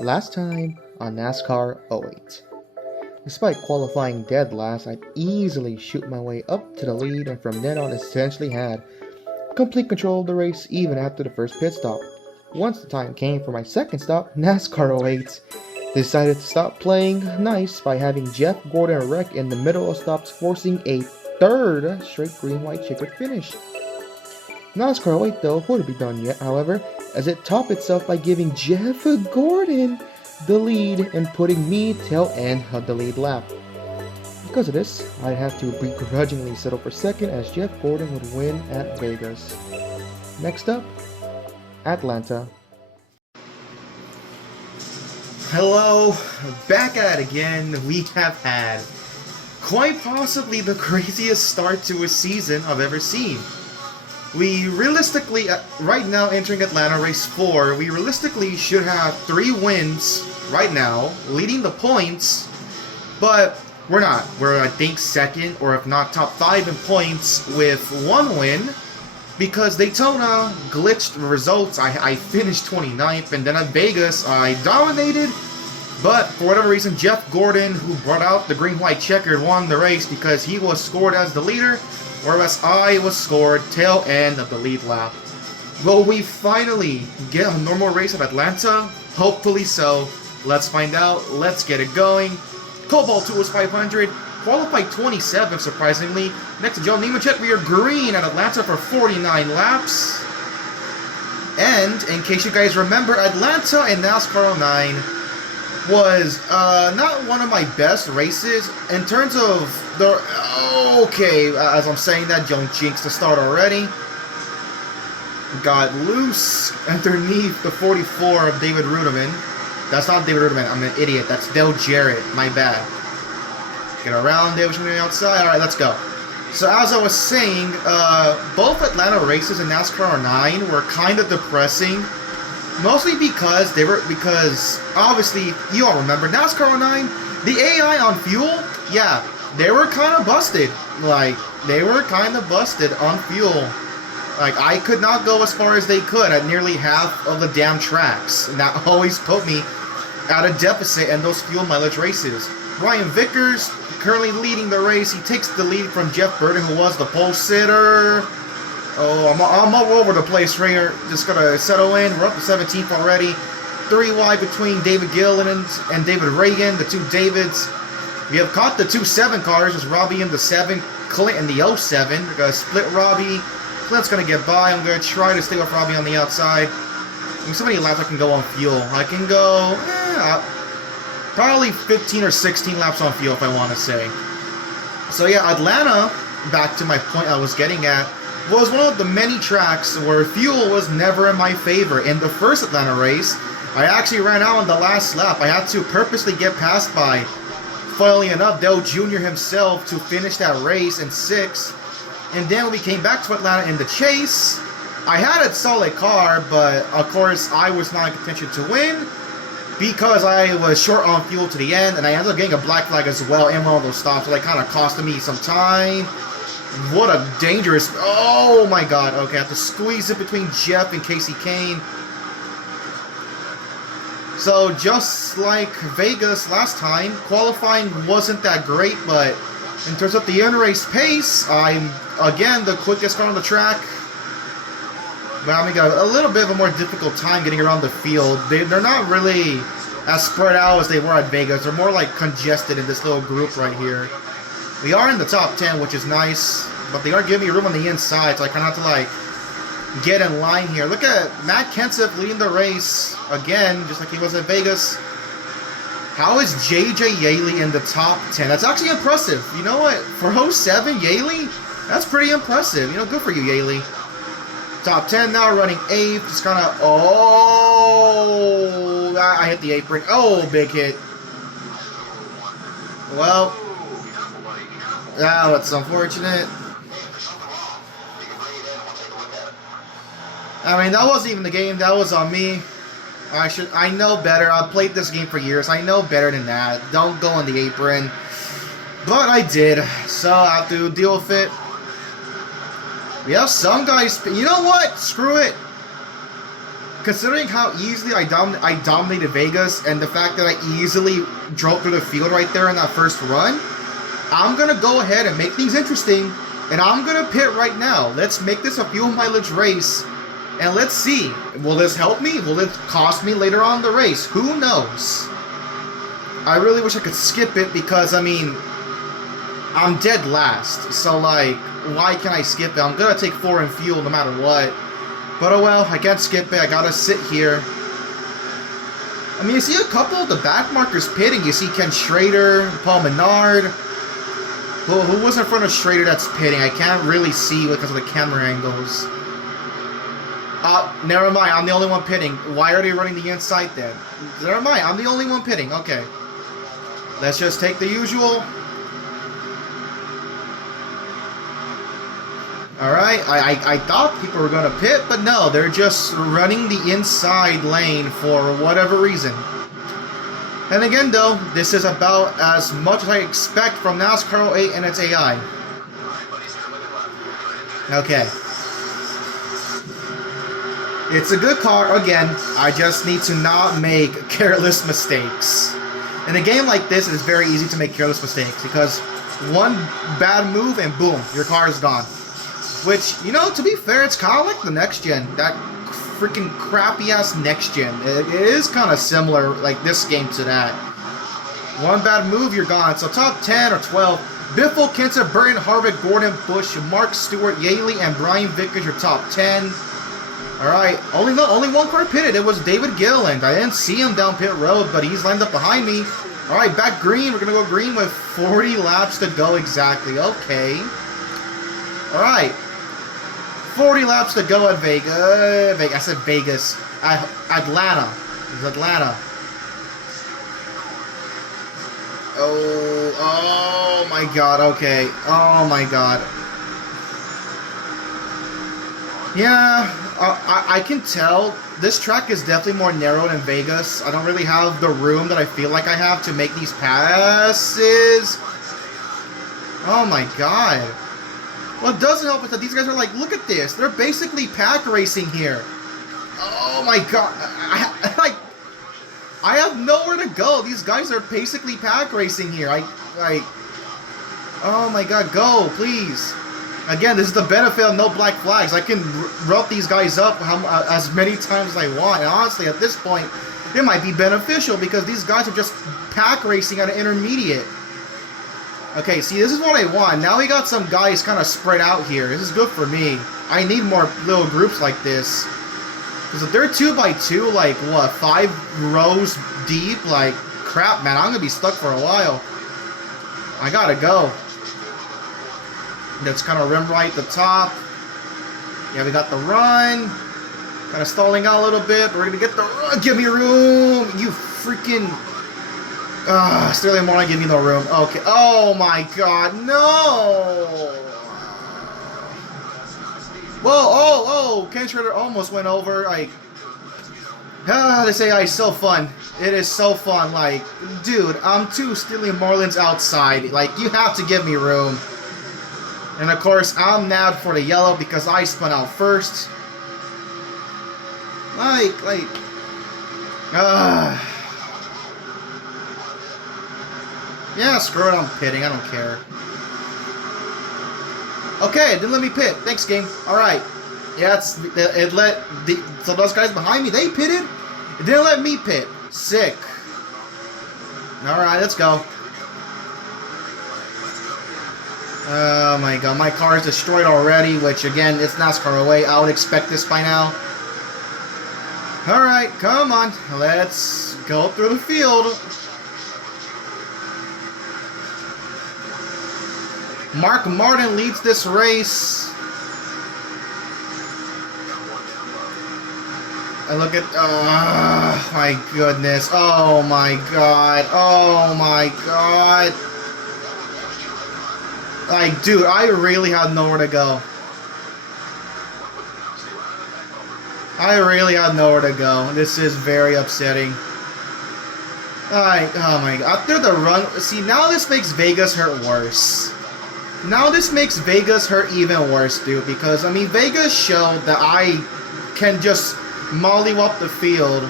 Last time on NASCAR '08. Despite qualifying dead last, I'd easily shoot my way up to the lead and from then on essentially had complete control of the race even after the first pit stop. Once the time came for my second stop, NASCAR '08 decided to stop playing nice by having Jeff Gordon wreck in the middle of stops, forcing a third straight green-white checkered finish. NASCAR '08 though wouldn't be done yet, however, as it topped itself by giving Jeff Gordon the lead and putting me tail end of the lead lap. Because of this, I'd have to begrudgingly settle for second as Jeff Gordon would win at Vegas. Next up, Atlanta. Hello, back at it again. We have had quite possibly the craziest start to a season I've ever seen. We realistically, right now entering Atlanta race 4, we realistically should have 3 wins right now, leading the points, but we're not. We're, I think, second, or if not top 5 in points with 1 win, because Daytona glitched the results. I finished 29th, and then at Vegas, I dominated, but for whatever reason, Jeff Gordon, who brought out the green-white checkered, won the race because he was scored as the leader, whereas I was scored tail end of the lead lap. Will we finally get a normal race at Atlanta? Hopefully so. Let's find out. Let's get it going. Kobal Tools 500, qualified 27th surprisingly. Next to Joe Nemechek, we are green at Atlanta for 49 laps. And in case you guys remember, Atlanta in NASCAR '09 was not one of my best races in terms of the... Okay, as I'm saying that, Joan jinxed the start already. Got loose underneath the 44 of David Ruderman. That's not David Ruderman, I'm an idiot. That's Dale Jarrett, my bad. Get around Dale from the outside. Alright, let's go. So as I was saying, both Atlanta races in NASCAR '09 were kind of depressing. Mostly because obviously, you all remember, NASCAR '09, the AI on fuel, yeah, they were kind of busted. Like, they were kind of busted on fuel. Like, I could not go as far as they could at nearly half of the damn tracks. And that always put me at a deficit in those fuel mileage races. Ryan Vickers, currently leading the race, he takes the lead from Jeff Burton, who was the pole sitter. Oh, I'm all over the place right here. Just gonna settle in. We're up to 17th already. 3 wide between David Gillen and David Reagan, the 2 Davids. We have caught the 2 7 cars. It's Robbie in the 7, Clint in the 07. We're gonna split Robbie. Clint's gonna get by. I'm gonna try to stay with Robbie on the outside. I mean, so many laps I can go on fuel. I can go probably 15 or 16 laps on fuel if I want to say. So yeah, Atlanta, back to my point I was getting at, was one of the many tracks where fuel was never in my favor. In the first Atlanta race, I actually ran out on the last lap. I had to purposely get passed by, funnily enough, Dale Jr. himself to finish that race in 6th. And then when we came back to Atlanta in the chase, I had a solid car, but of course I was not in contention to win because I was short on fuel to the end, and I ended up getting a black flag as well in one of those stops, so that kind of costed me some time. What a dangerous... Oh my god. Okay, I have to squeeze it between Jeff and Casey Kane. So, just like Vegas last time, qualifying wasn't that great, but in terms of the in-race pace, I'm, again, the quickest car on the track. But I'm having a little bit of a more difficult time getting around the field. They're not really as spread out as they were at Vegas. They're more like congested in this little group right here. We are in the top 10, which is nice, but they are giving me room on the inside, so I kind of have to, like, get in line here. Look at Matt Kenseth leading the race again, just like he was at Vegas. How is J.J. Yaley in the top 10? That's actually impressive. You know what? For 07, Yaley, that's pretty impressive. You know, good for you, Yaley. Top 10 now, running 8th. Just kind of... Oh! I hit the apron. Oh, big hit. Well... that's unfortunate. I mean, that wasn't even the game. That was on me. I know better. I've played this game for years. I know better than that. Don't go on the apron. But I did. So I have to deal with it. We have some guys... You know what? Screw it. considering how easily I dominated Vegas and the fact that I easily drove through the field right there in that first run, I'm going to go ahead and make things interesting, and I'm going to pit right now. Let's make this a fuel mileage race, and let's see. Will this help me? Will it cost me later on in the race? Who knows? I really wish I could skip it because, I mean, I'm dead last. So, like, why can't I skip it? I'm going to take 4 in fuel no matter what. But oh well, I can't skip it. I gotta sit here. I mean, you see a couple of the back markers pitting. You see Ken Schrader, Paul Menard. Who was in front of Schrader that's pitting? I can't really see because of the camera angles. Never mind. I'm the only one pitting. Why are they running the inside then? Never mind. I'm the only one pitting. Okay. Let's just take the usual. Alright, I thought people were going to pit, but no, they're just running the inside lane for whatever reason. And again, though, this is about as much as I expect from NASCAR 08 and its AI. Okay. It's a good car, again, I just need to not make careless mistakes. In a game like this, it is very easy to make careless mistakes, because one bad move and boom, your car is gone. Which, you know, to be fair, it's kind of like the next gen. That freaking crappy-ass next gen. It is kind of similar, like this game, to that. One bad move, you're gone. So top 10 or 12. Biffle, Kenta, Burton, Harvick, Gordon, Busch, Mark Stewart, Yaley, and Brian Vickers, your top 10. Alright, only one car pitted. It was David Gilliland. I didn't see him down pit road, but he's lined up behind me. Alright, back green. We're going to go green with 40 laps to go exactly. Okay. Alright. 40 laps to go at Vegas. I said Vegas. Atlanta. It's Atlanta. Oh my god, okay. Oh my god. Yeah, I can tell this track is definitely more narrow than Vegas. I don't really have the room that I feel like I have to make these passes. Oh my god. What doesn't help is that these guys are like, look at this. They're basically pack racing here. Oh my god. I have nowhere to go. These guys are basically pack racing here. Oh my god, go, please. Again, this is the benefit of no black flags. I can route these guys up as many times as I want. And honestly, at this point, it might be beneficial because these guys are just pack racing at an intermediate. Okay, see, this is what I want. Now we got some guys kind of spread out here. This is good for me. I need more little groups like this. Because if they're 2x2, like, what, 5 rows deep? Like, crap, man, I'm going to be stuck for a while. I gotta go. Let's kind of rim right the top. Yeah, we got the run. Kind of stalling out a little bit, but we're going to get the run. Give me room. You freaking... Sterling Morning, give me no room. Okay. Oh my god, no! Whoa, oh, Ken Schrader almost went over. Like, they say it's so fun. It is so fun. Like, dude, I'm 2 Sterling Marlins outside. Like, you have to give me room. And of course, I'm nabbed for the yellow because I spun out first. Yeah, screw it, I'm pitting, I don't care. Okay, it didn't let me pit. Thanks, game. Alright. Yeah, so those guys behind me, they pitted. It didn't let me pit. Sick. Alright, let's go. Oh my god, my car is destroyed already, which again, it's NASCAR away. I would expect this by now. Alright, come on. Let's go through the field. Mark Martin leads this race. I look at... Oh, my goodness. Oh, my God. Oh, my God. Like, dude, I really have nowhere to go. I really have nowhere to go. This is very upsetting. Like, oh, my God. After the run... See, now this makes Vegas hurt worse. Now this makes Vegas hurt even worse, dude, because, I mean, Vegas showed that I can just mollywop the field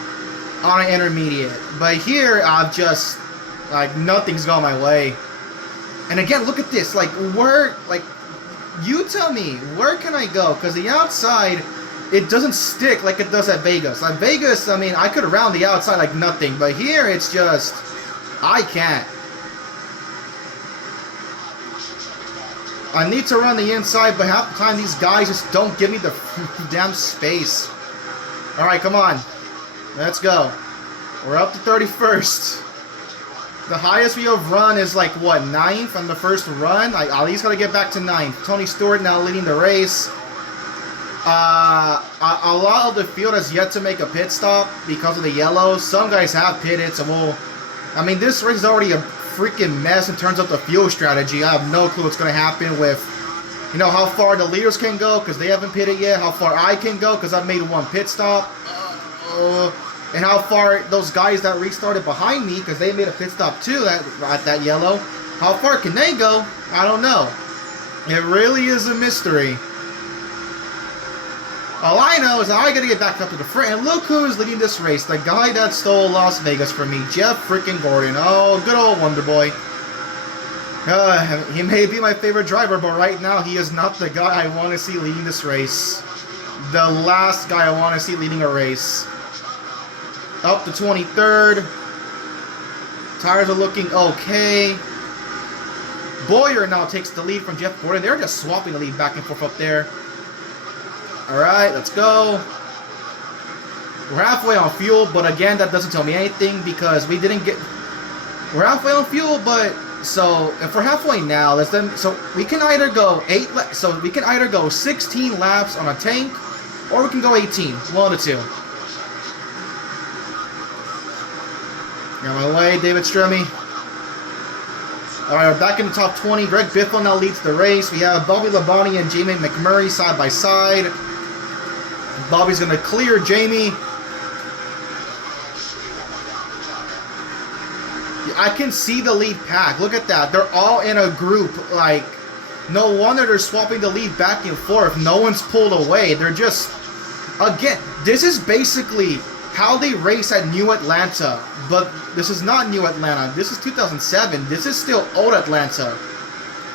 on an intermediate. But here, I've just, like, nothing's gone my way. And again, look at this. Like, where, like, you tell me, where can I go? Because the outside, it doesn't stick like it does at Vegas. At Vegas, I mean, I could round the outside like nothing. But here, it's just, I can't. I need to run the inside, but half the time these guys just don't give me the damn space. Alright, come on. Let's go. We're up to 31st. The highest we have run is like, what, 9th on the first run? I at least got to get back to 9th. Tony Stewart now leading the race. A lot of the field has yet to make a pit stop because of the yellow. Some guys have pitted, so we'll... I mean, this race is already a freaking mess in terms of the fuel strategy. I have no clue what's going to happen with, you know, how far the leaders can go because they haven't pitted yet, how far I can go because I've made one pit stop, and how far those guys that restarted behind me because they made a pit stop too at that yellow, how far can they go? I don't know. It really is a mystery. All I know is that I gotta get back up to the front, and look who is leading this race. The guy that stole Las Vegas from me, Jeff freaking Gordon. Oh, good old Wonder Boy. He may be my favorite driver, but right now he is not the guy I want to see leading this race. The last guy I want to see leading a race. Up to 23rd. Tires are looking okay. Boyer now takes the lead from Jeff Gordon. They're just swapping the lead back and forth up there. Alright, let's go. We're halfway on fuel, but again, that doesn't tell me anything because we didn't get... We're halfway on fuel, but... So, if we're halfway now, let's then... So, we can either go 16 laps on a tank, or we can go 18. One of the two. Got my way, David Stremme. Alright, we're back in the top 20. Greg Biffle now leads the race. We have Bobby Labonte and Jamie McMurray side by side. Bobby's going to clear Jamie. I can see the lead pack. Look at that. They're all in a group. Like, no wonder they're swapping the lead back and forth. No one's pulled away. They're just... Again, this is basically how they race at New Atlanta. But this is not New Atlanta. This is 2007. This is still old Atlanta.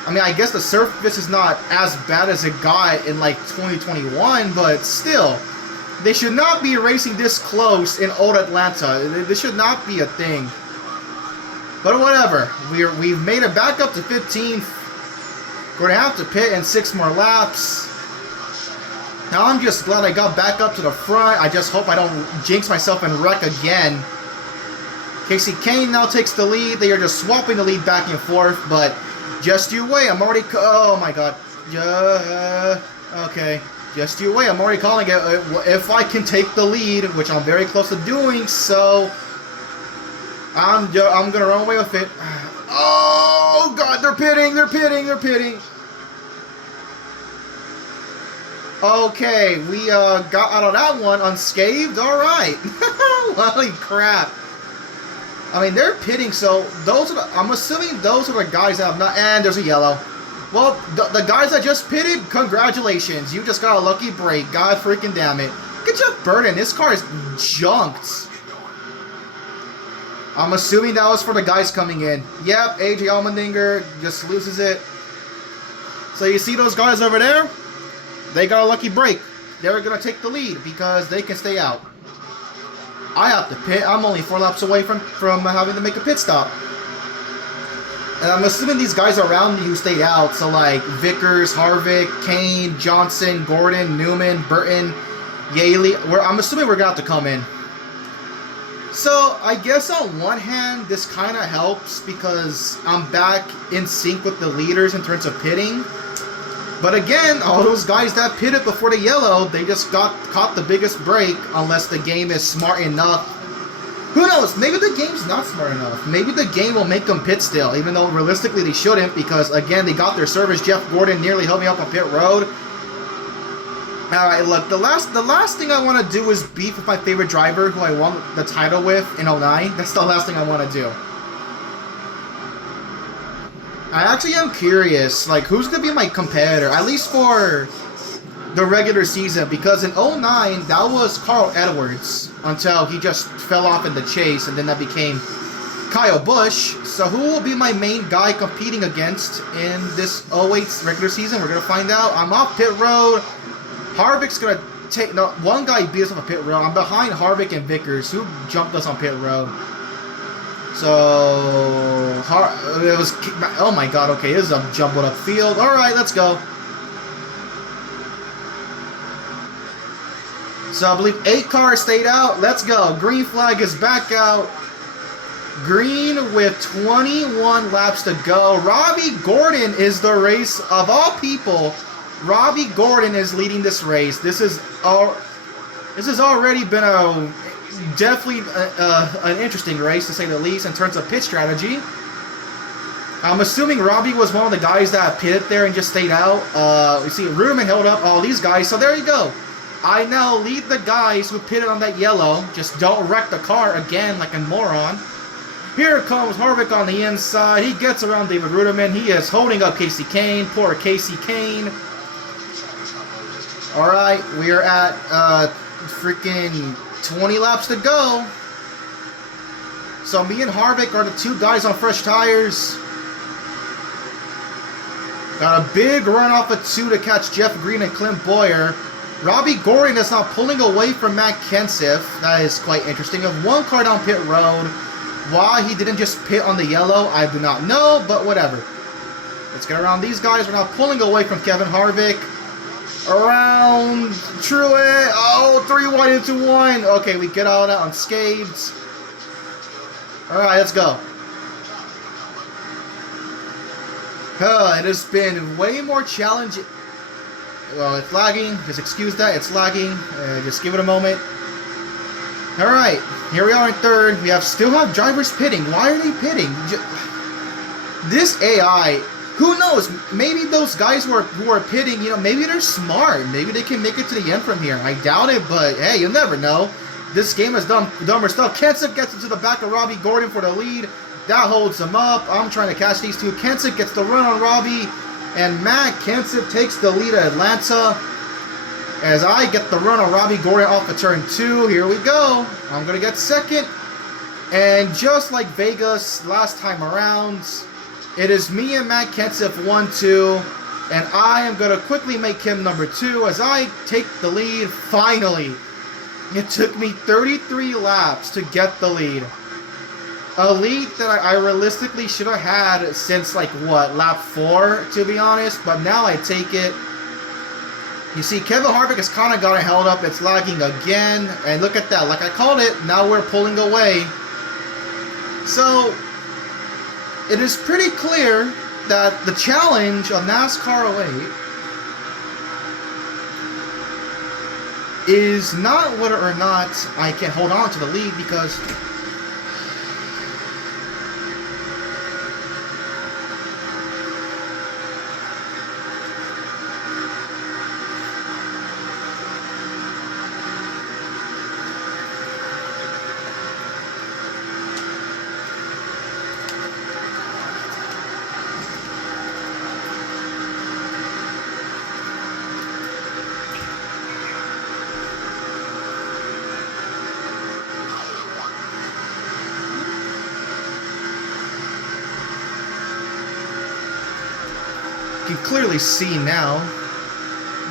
I mean, I guess the surface is not as bad as it got in, like, 2021, but still. They should not be racing this close in old Atlanta. This should not be a thing. But whatever. We've made it back up to 15th. We're going to have to pit in 6 more laps. Now, I'm just glad I got back up to the front. I just hope I don't jinx myself and wreck again. Casey Kane now takes the lead. They are just swapping the lead back and forth, but... Just you wait, I'm already... Oh my god. Okay. Just you wait, I'm already calling it. If I can take the lead, which I'm very close to doing, so... I'm gonna run away with it. Oh god, they're pitting. Okay, we got out of that one unscathed. Alright. Holy crap. I mean, they're pitting, so those are the, I'm assuming those are the guys that have not... And there's a yellow. Well, the guys that just pitted, congratulations. You just got a lucky break. God freaking damn it. Get your burden. This car is junked. I'm assuming that was for the guys coming in. Yep, AJ Allmendinger just loses it. So you see those guys over there? They got a lucky break. They're going to take the lead because they can stay out. I have to pit. I'm only 4 laps away from having to make a pit stop. And I'm assuming these guys around me who stayed out, so like Vickers, Harvick, Kane, Johnson, Gordon, Newman, Burton, Yaley. I'm assuming we're going to have to come in. So I guess on one hand, this kind of helps because I'm back in sync with the leaders in terms of pitting. But again, all those guys that pitted before the yellow, they just caught the biggest break unless the game is smart enough. Who knows? Maybe the game's not smart enough. Maybe the game will make them pit still, even though realistically they shouldn't because, again, they got their service. Jeff Gordon nearly held me up on pit road. Alright, look, the last thing I want to do is beef with my favorite driver who I won the title with in 09. That's the last thing I want to do. I actually am curious, like, who's going to be my competitor? At least for the regular season, because in '09 that was Carl Edwards until he just fell off in the chase, and then that became Kyle Busch. So who will be my main guy competing against in this '08 regular season? We're gonna find out. I'm off pit road. Harvick's gonna take one guy beat us off a pit road. I'm behind Harvick and Vickers, who jumped us on pit road. So it was, oh my god, okay, this is a jumbled up field. Alright, let's go. So I believe 8 cars stayed out. Let's go. Green flag is back out. Green with 21 laps to go. Robbie Gordon is the race of all people. Robbie Gordon is leading this race. This has already been definitely an interesting race, to say the least, in terms of pit strategy. I'm assuming Robbie was one of the guys that pitted there and just stayed out. You see, Ruderman held up all these guys, so there you go. I now lead the guys who pitted on that yellow. Just don't wreck the car again like a moron. Here comes Harvick on the inside. He gets around David Ruderman. He is holding up Casey Kane. Poor Casey Kane. Alright, we are at freaking 20 laps to go. So me and Harvick are the 2 guys on fresh tires. Got a big run off of 2 to catch Jeff Green and Clint Boyer. Robbie Gordon is now pulling away from Matt Kenseth. That is quite interesting. Of 1 car down pit road. Why he didn't just pit on the yellow, I do not know, but whatever. Let's get around these guys. We're now pulling away from Kevin Harvick. Around Truett. Oh, 3 wide into 1. Okay, we get out unscathed. Alright, let's go. It has been way more challenging. Well, it's lagging. Just excuse that. It's lagging. Just give it a moment. Alright, here we are in 3rd. We still have drivers pitting. Why are they pitting? This AI, who knows? Maybe those guys who are pitting, maybe they're smart. Maybe they can make it to the end from here. I doubt it, but hey, you'll never know. This game has done dumber stuff. Kenseth gets into the back of Robbie Gordon for the lead. That holds him up. I'm trying to catch these 2. Kenseth gets the run on Robbie. And Matt Kenseth takes the lead at Atlanta. As I get the run on Robbie Gordon off of turn 2. Here we go. I'm going to get 2nd. And just like Vegas last time around, it is me and Matt Kenseth 1-2. And I am going to quickly make him number 2 as I take the lead finally. It took me 33 laps to get the lead. A lead that I realistically should have had since, like, what, lap 4, to be honest. But now I take it. You see, Kevin Harvick has kind of got it held up. It's lagging again. And look at that. Like I called it, now we're pulling away. So, it is pretty clear that the challenge of NASCAR 08 is not whether or not I can hold on to the lead, because you can clearly see now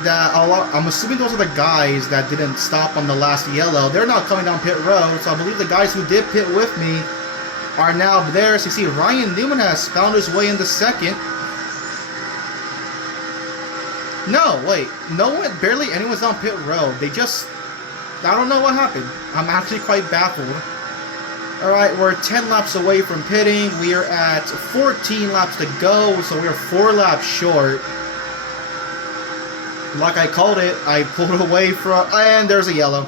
that I'm assuming those are the guys that didn't stop on the last yellow. They're not coming down pit road, so I believe the guys who did pit with me are now there. So you see Ryan Newman has found his way into 2nd. No, wait. No one, barely anyone's on pit road. They just, I don't know what happened. I'm actually quite baffled. Alright, we're 10 laps away from pitting. We are at 14 laps to go, so we're 4 laps short. Like I called it, I pulled away from, and there's a yellow.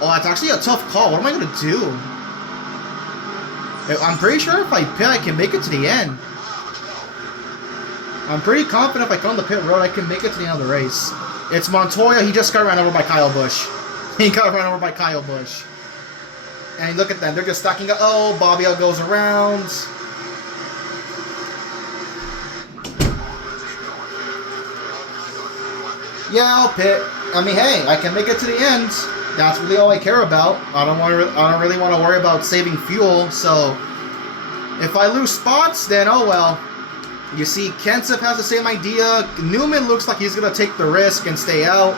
Oh, that's actually a tough call. What am I going to do? I'm pretty sure if I pit, I can make it to the end. I'm pretty confident if I come to the pit road, I can make it to the end of the race. It's Montoya. He just got ran over by Kyle Busch. He got ran over by Kyle Busch. And look at them. They're just stacking up. Oh, Bobby goes around. Yeah, I'll pit. I mean, hey, I can make it to the end. That's really all I care about. I don't really want to worry about saving fuel. So if I lose spots, then oh well. You see, Kenseth has the same idea. Newman looks like he's gonna take the risk and stay out.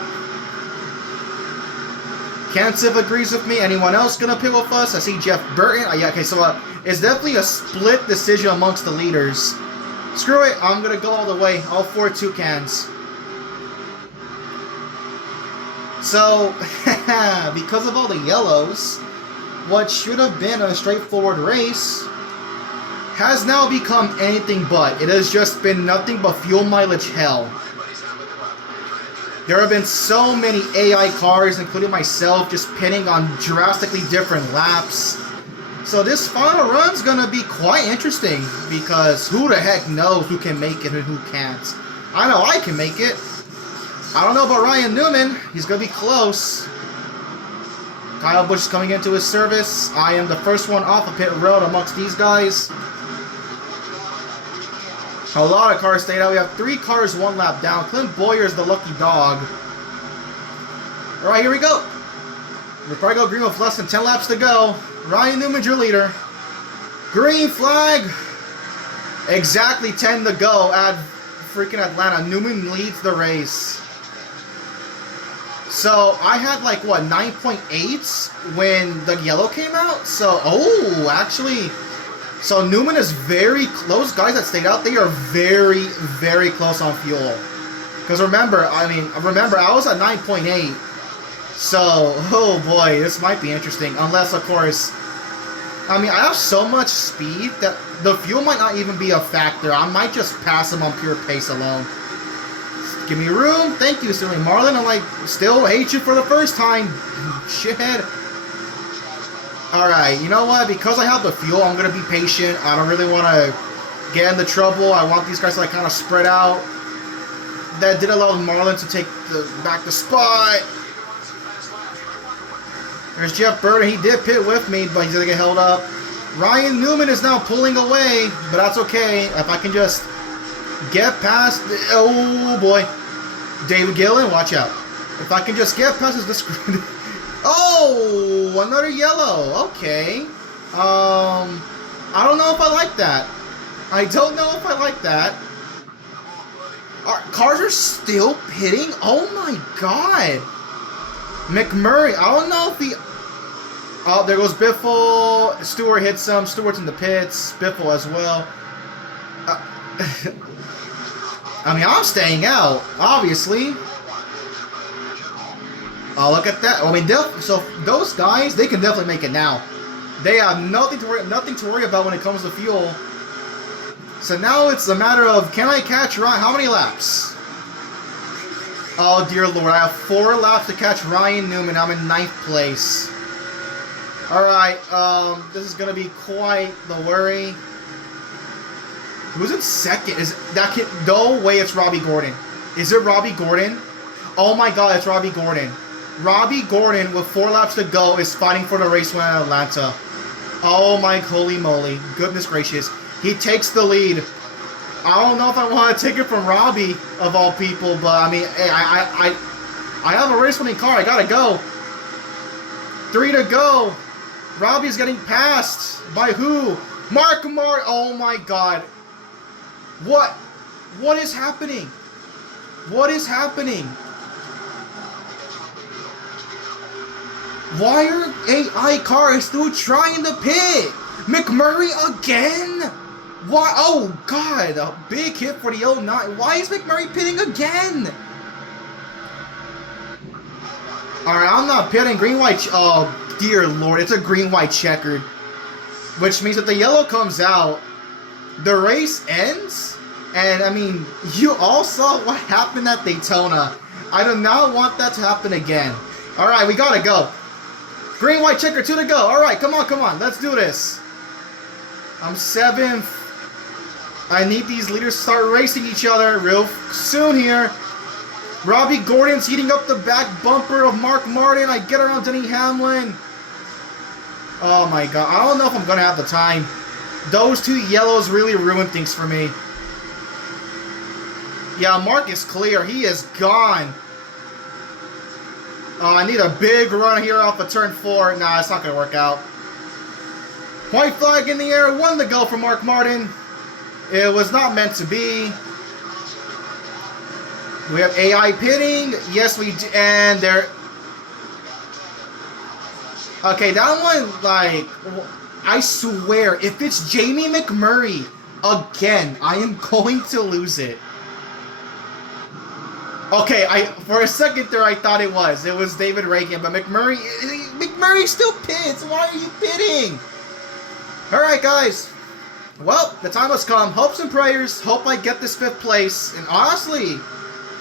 Kenseth agrees with me. Anyone else gonna pit with us? I see Jeff Burton. Yeah, okay, so it's definitely a split decision amongst the leaders. Screw it, I'm gonna go all the way. All 4 toucans. So, because of all the yellows, what should have been a straightforward race has now become anything but. It has just been nothing but fuel mileage hell. There have been so many AI cars, including myself, just pitting on drastically different laps. So this final run's gonna be quite interesting, because who the heck knows who can make it and who can't. I know I can make it. I don't know about Ryan Newman. He's gonna be close. Kyle Busch is coming into his service. I am the first one off of pit road amongst these guys. A lot of cars stayed out. We have 3 cars 1 lap down. Clint Boyer's the lucky dog. Alright, here we go. We'll probably go green with less than 10 laps to go. Ryan Newman's your leader. Green flag. Exactly 10 to go at freaking Atlanta. Newman leads the race. So I had like what, 9.8 when the yellow came out. So actually, so Newman is very close. Guys that stayed out, they are very, very close on fuel. Because remember, I was at 9.8. So, oh boy, this might be interesting. Unless, of course, I have so much speed that the fuel might not even be a factor. I might just pass him on pure pace alone. Give me room. Thank you, Sterling Marlin. I'm like, still hate you for the first time. Shithead. Alright, you know what? Because I have the fuel, I'm going to be patient. I don't really want to get into trouble. I want these guys to like kind of spread out. That did allow Marlin to take back the spot. There's Jeff Burton. He did pit with me, but he's going to get held up. Ryan Newman is now pulling away, but that's okay. If I can just get past... Oh, boy. David Gillen, watch out. If I can just get past this... Oh, another yellow. Okay. I don't know if I like that. I don't know if I like that. Our cars are still pitting? Oh, my God. McMurray, I don't know if he... Oh, there goes Biffle. Stewart hits him. Stewart's in the pits. Biffle as well. I'm staying out, obviously. Oh, look at that. So those guys, they can definitely make it now. They have nothing to worry about when it comes to fuel. So now it's a matter of, can I catch Ryan? How many laps? Oh, dear Lord. I have 4 laps to catch Ryan Newman. I'm in 9th place. Alright, this is going to be quite the worry. Who's in 2nd? Is that kid? No way it's Robbie Gordon. Is it Robbie Gordon? Oh my God, it's Robbie Gordon. Robbie Gordon, with 4 laps to go, is fighting for the race win at Atlanta. Oh my holy moly. Goodness gracious. He takes the lead. I don't know if I want to take it from Robbie, of all people, but hey, I have a race-winning car. I gotta go. 3 to go. Robbie's getting passed. By who? Mark. Oh my God. What? What is happening? What is happening? Why are AI cars still trying to pit? McMurray again? Why? Oh God, a big hit for the 09. Why is McMurray pitting again? Alright, I'm not pitting. Green, white. Oh dear Lord, it's a green, white checkered. Which means if the yellow comes out, the race ends. And you all saw what happened at Daytona. I do not want that to happen again. Alright, we gotta go. Green, white, checker, 2 to go. Alright, come on. Let's do this. I'm 7th. I need these leaders to start racing each other real soon here. Robbie Gordon's heating up the back bumper of Mark Martin. I get around Denny Hamlin. Oh my God. I don't know if I'm going to have the time. Those 2 yellows really ruined things for me. Yeah, Mark is clear. He is gone. Oh, I need a big run here off of turn 4. Nah, it's not going to work out. White flag in the air. 1 to go for Mark Martin. It was not meant to be. We have AI pitting. Yes, we do. And there. Okay, that one, like, I swear, if it's Jamie McMurray again, I am going to lose it. Okay, for a second there, I thought it was. It was David Reagan, but McMurray still pits. Why are you pitting? All right, guys. Well, the time has come. Hopes and prayers. Hope I get this 5th place. And honestly,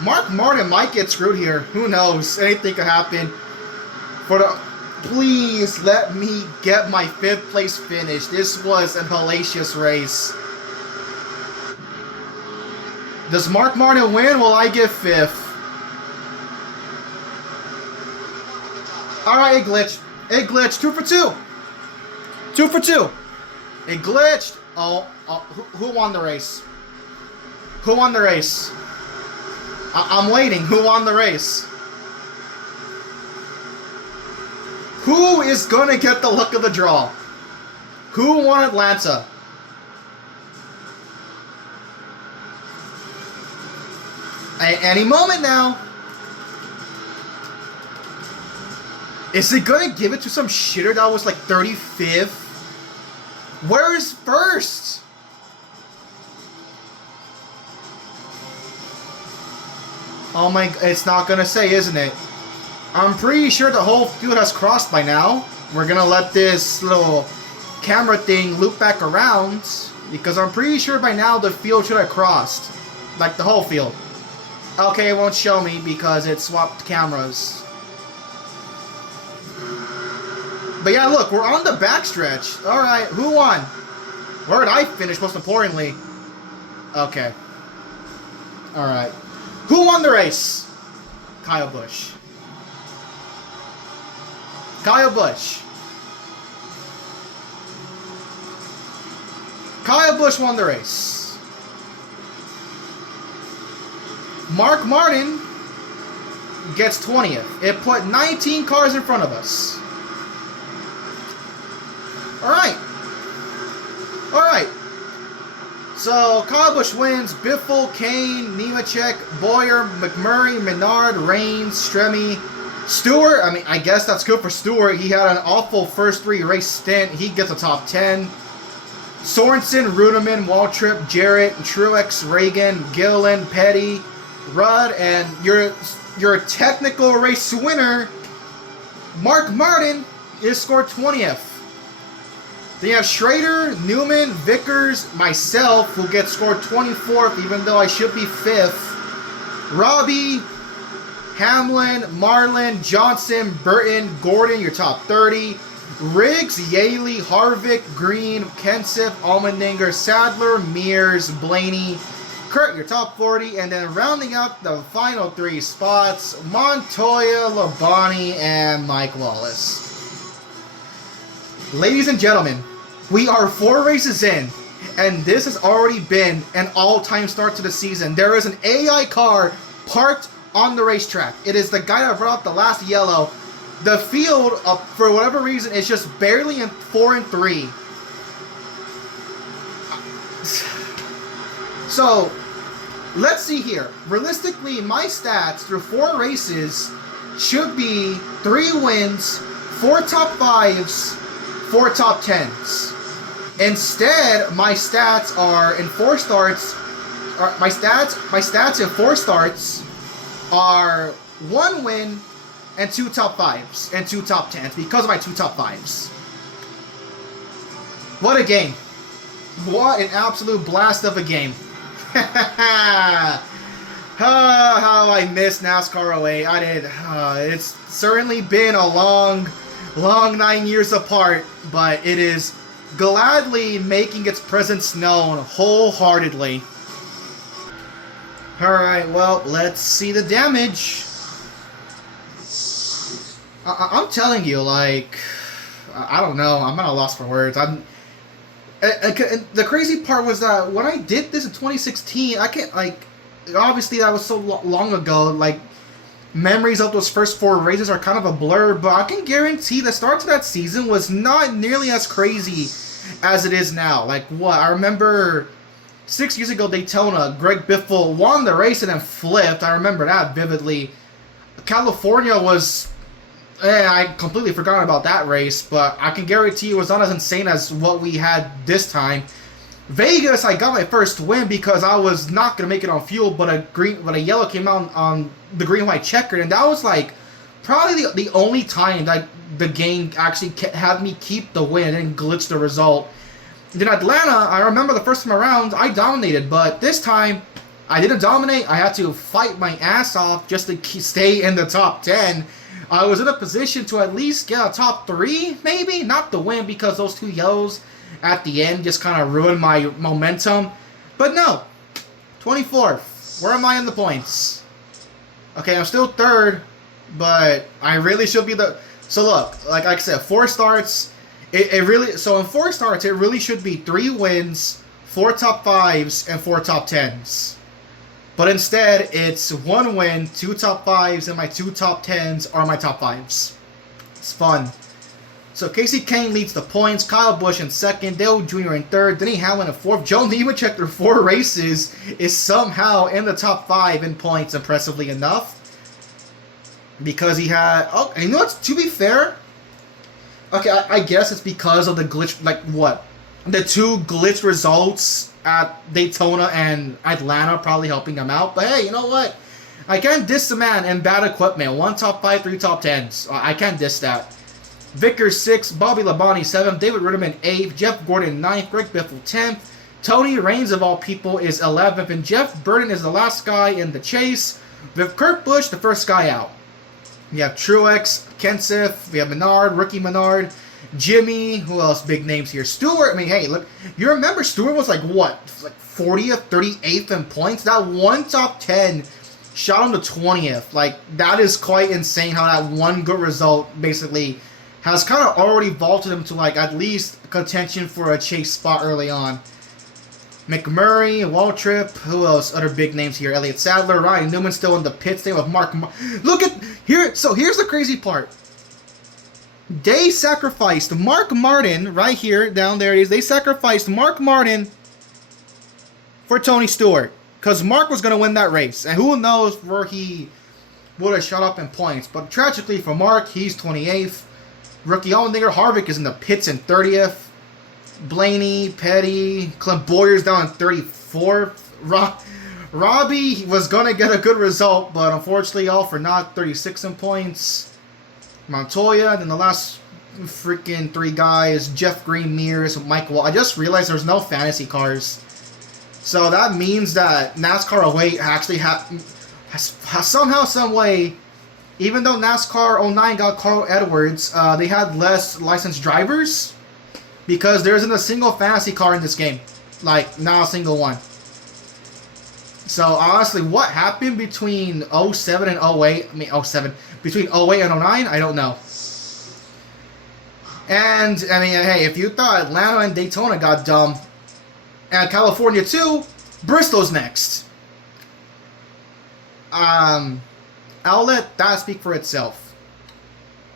Mark Martin might get screwed here. Who knows? Anything could happen. Please let me get my 5th place finish. This was a hellacious race. Does Mark Martin win? Will I get 5th? Alright, it glitched. It glitched. 2 for 2. 2 for 2. It glitched. Oh, who won the race? Who won the race? I'm waiting. Who won the race? Who is gonna get the luck of the draw? Who won Atlanta? Any moment now. Is it gonna give it to some shitter that was like 35th? Where is first? Oh my, it's not gonna say, isn't it? I'm pretty sure the whole field has crossed by now. We're gonna let this little camera thing loop back around, because I'm pretty sure by now the field should have crossed. Like the whole field. Okay, it won't show me because it swapped cameras. But yeah, look, we're on the backstretch. Alright, who won? Where did I finish, most importantly? Okay. Alright. Who won the race? Kyle Busch. Kyle Busch. Kyle Busch won the race. Mark Martin gets 20th. It put 19 cars in front of us. Alright. Alright. So, Kyle Busch wins. Biffle, Kane, Nemechek, Boyer, McMurray, Menard, Reigns, Stremme, Stewart. I mean, I guess that's good for Stewart. He had an awful first 3 race stint. He gets a top 10. Sorensen, Runeman, Waltrip, Jarrett, Truex, Reagan, Gillen, Petty, Rudd, and your technical race winner, Mark Martin, is scored 20th. Then you have Schrader, Newman, Vickers, myself, who gets scored 24th, even though I should be 5th. Robbie, Hamlin, Marlin, Johnson, Burton, Gordon, your top 30. Riggs, Yaley, Harvick, Green, Kenseth, Allmendinger, Sadler, Mears, Blaney, Kurt, your top 40. And then rounding out the final 3 spots, Montoya, Labonte, and Mike Wallace. Ladies and gentlemen, we are 4 races in, and this has already been an all-time start to the season. There is an AI car parked on the racetrack. It is the guy that brought up the last yellow. The field, for whatever reason, is just barely in 4 and 3. So, let's see here. Realistically, my stats through 4 races should be 3 wins, 4 top 5s, 4 top 10s. Instead, my stats are in 4 starts. My stats in 4 starts are 1 win and 2 top 5s and 2 top 10s because of my 2 top 5s. What a game! What an absolute blast of a game! How I missed NASCAR 08. I did. It's certainly been a long 9 years apart, but it is gladly making its presence known wholeheartedly. Alright, well, let's see the damage. I'm telling you, like, I don't know, I'm at a loss for words. And the crazy part was that when I did this in 2016, I can't, like, obviously that was so long ago, like, memories of those first 4 races are kind of a blur, but I can guarantee the start to that season was not nearly as crazy as it is now. Like, what? I remember 6 years ago, Daytona, Greg Biffle won the race and then flipped. I remember that vividly. California was... I completely forgot about that race, but I can guarantee it was not as insane as what we had this time. Vegas, I got my first win because I was not going to make it on fuel, but a yellow came out on the green-white checkered, and that was like probably the only time that the game actually had me keep the win and glitch the result. In Atlanta, I remember the first time around, I dominated, but this time, I didn't dominate. I had to fight my ass off just to stay in the top 10. I was in a position to at least get a top 3, maybe? Not the win, because those 2 yellows at the end just kind of ruined my momentum. But no, 24th. Where am I in the points? Okay, I'm still 3rd, but I really should be the... So look, like I said, 4 starts... It really, so in 4 starts, it really should be 3 wins, 4 top 5s, and 4 top 10s. But instead, it's 1 win, 2 top 5s, and my 2 top 10s are my top 5s. It's fun. So Casey Kane leads the points, Kyle Busch in 2nd, Dale Jr. in 3rd, Denny Hamlin in 4th. Joe Nemechek through 4 races is somehow in the top 5 in points, impressively enough. Because he had, oh, and you know what, to be fair, okay, I guess it's because of the glitch, like what? The 2 glitch results at Daytona and Atlanta probably helping them out. But hey, you know what? I can't diss the man in bad equipment. 1 top 5, 3 top 10s. I can't diss that. Vickers 6th, Bobby Labonte 7th, David Ritterman 8th, Jeff Gordon 9th, Greg Biffle 10th, Tony Raines of all people is 11th, and Jeff Burton is the last guy in the chase, with Kurt Busch the first guy out. We have Truex, Kenseth, we have Menard, Rookie Menard, Jimmy, who else big names here? Stewart, I mean, hey, look, you remember Stewart was like, what, like 40th, 38th in points? That 1 top 10 shot him to 20th. Like, that is quite insane how that 1 good result basically has kind of already vaulted him to like at least contention for a chase spot early on. McMurray, Waltrip, who else? Other big names here. Elliott Sadler, Ryan Newman still in the pits. They with Mark. Look at here. So here's the crazy part. They sacrificed Mark Martin right here. Down there it is. They sacrificed Mark Martin for Tony Stewart because Mark was going to win that race, and who knows where he would have shot up in points. But tragically for Mark, he's 28th. Rookie Allmendinger, Harvick is in the pits in 30th. Blaney, Petty, Clint Boyer's down in 34th. Robbie was going to get a good result, but unfortunately all for naught, 36 in points. Montoya, then the last freaking 3 guys, Jeff Green, Mears, Mike Wall. I just realized there's no fantasy cars. So that means that NASCAR 08 actually has somehow, some way, even though NASCAR 09 got Carl Edwards, they had less licensed drivers because there isn't a single fantasy car in this game. Like, not a single one. So, honestly, what happened between 07 and 08? I mean, 07. Between 08 and 09? I don't know. And, I mean, hey, if you thought Atlanta and Daytona got dumb, and California too, Bristol's next. I'll let that speak for itself.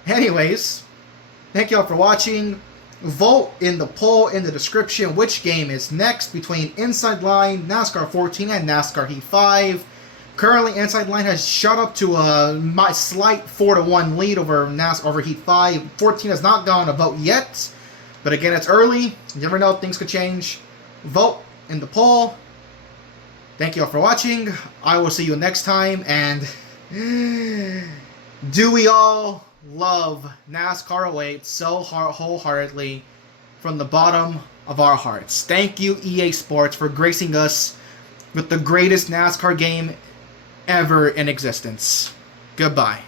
Anyways, thank you all for watching. Vote in the poll in the description which game is next between Inside Line, NASCAR 14, and NASCAR Heat 5. Currently, Inside Line has shot up to a slight 4-1 lead over Heat 5. 14 has not gone a vote yet, but again, it's early. You never know, things could change. Vote in the poll. Thank you all for watching. I will see you next time, and do we all love NASCAR 08 so wholeheartedly from the bottom of our hearts. Thank you, EA Sports, for gracing us with the greatest NASCAR game ever in existence. Goodbye.